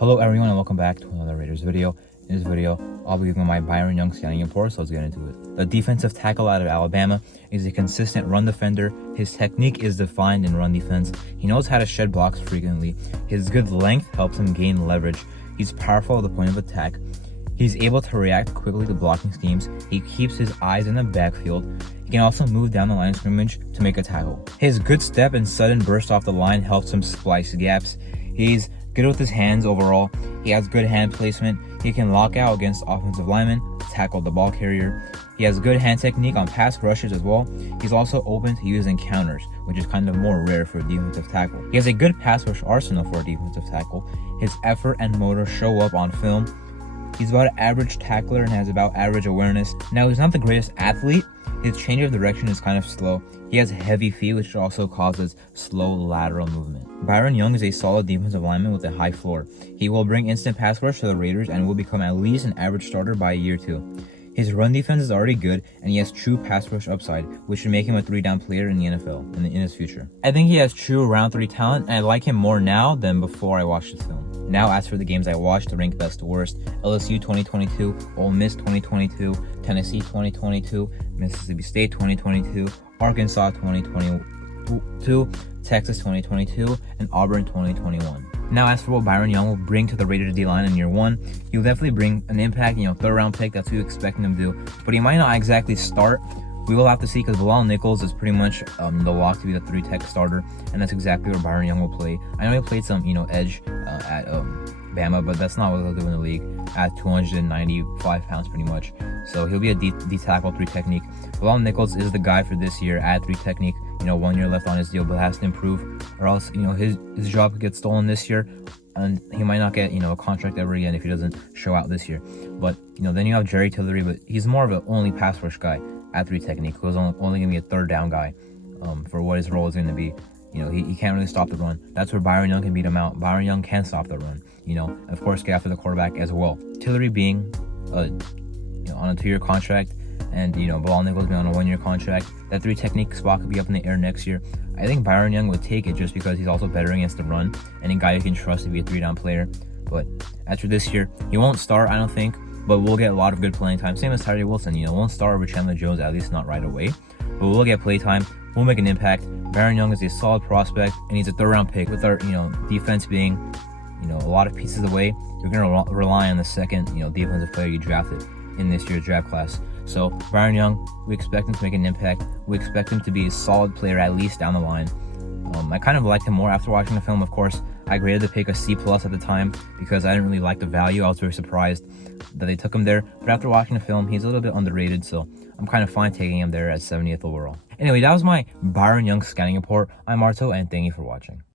Hello everyone and welcome back to another Raiders video. In this video, I'll be giving my Byron Young scouting report, so let's get into it. The defensive tackle out of Alabama is a consistent run defender. His technique is defined in run defense. He knows how to shed blocks frequently. His good length helps him gain leverage. He's powerful at the point of attack. He's able to react quickly to blocking schemes. He keeps his eyes in the backfield. He can also move down the line of scrimmage to make a tackle. His good step and sudden burst off the line helps him splice gaps. He's good with his hands overall. He has good hand placement. He can lock out against offensive linemen, tackle the ball carrier. He has good hand technique on pass rushes as well. He's also open to using counters, which is kind of more rare for a defensive tackle. He has a good pass rush arsenal for a defensive tackle. His effort and motor show up on film. He's about an average tackler and has about average awareness. Now, he's not the greatest athlete. His change of direction is kind of slow. He has heavy feet, which also causes slow lateral movement. Byron Young is a solid defensive lineman with a high floor. He will bring instant pass rush to the Raiders and will become at least an average starter by year 2. His run defense is already good, and he has true pass rush upside, which should make him a 3-down player in the NFL in his future. I think he has true round 3 talent, and I like him more now than before I watched the film. Now, as for the games I watched, to rank best to worst: LSU 2022, Ole Miss 2022, Tennessee 2022, Mississippi State 2022, Arkansas 2022, Texas 2022, and Auburn 2021. Now, as for what Byron Young will bring to the Raiders D-line in year 1, he'll definitely bring an impact, 3rd round pick. That's what you expect him to do. But he might not exactly start. We will have to see, because Bilal Nichols is pretty much the lock to be the 3-tech starter, and that's exactly where Byron Young will play. I know he played some, edge at Bama, but that's not what he'll do in the league at 295 pounds pretty much. So he'll be a D-tackle 3 technique. Bilal Nichols is the guy for this year at 3 technique. 1 year left on his deal, but has to improve, or else his job could get stolen this year, and he might not get a contract ever again if he doesn't show out this year. But then you have Jerry Tillery, but he's more of an only pass rush guy at 3 technique, who's only gonna be a 3rd down guy for what his role is gonna be. He can't really stop the run. That's where Byron Young can beat him out. Byron Young can stop the run, and of course get after the quarterback as well. Tillery being on a 2-year contract, and Bilal Nichols being on a 1-year contract, that 3 technique spot could be up in the air next year. I think Byron Young would take it just because he's also better against the run and a guy you can trust to be a 3-down player. But after this year, he won't start, I don't think, but we'll get a lot of good playing time. Same as Tyree Wilson, won't start over Chandler Jones, at least not right away, but we'll get play time. We'll make an impact. Byron Young is a solid prospect, and he's a 3rd round pick. With our defense being a lot of pieces away, you're gonna rely on the second defensive player you drafted in this year's draft class. So Byron Young, we expect him to make an impact. We expect him to be a solid player at least down the line. I kind of liked him more after watching the film. Of course, I graded the pick a C+ at the time because I didn't really like the value. I was very surprised that they took him there. But after watching the film, he's a little bit underrated, so I'm kind of fine taking him there at 70th overall. Anyway, that was my Byron Young scouting report. I'm Marto, and thank you for watching.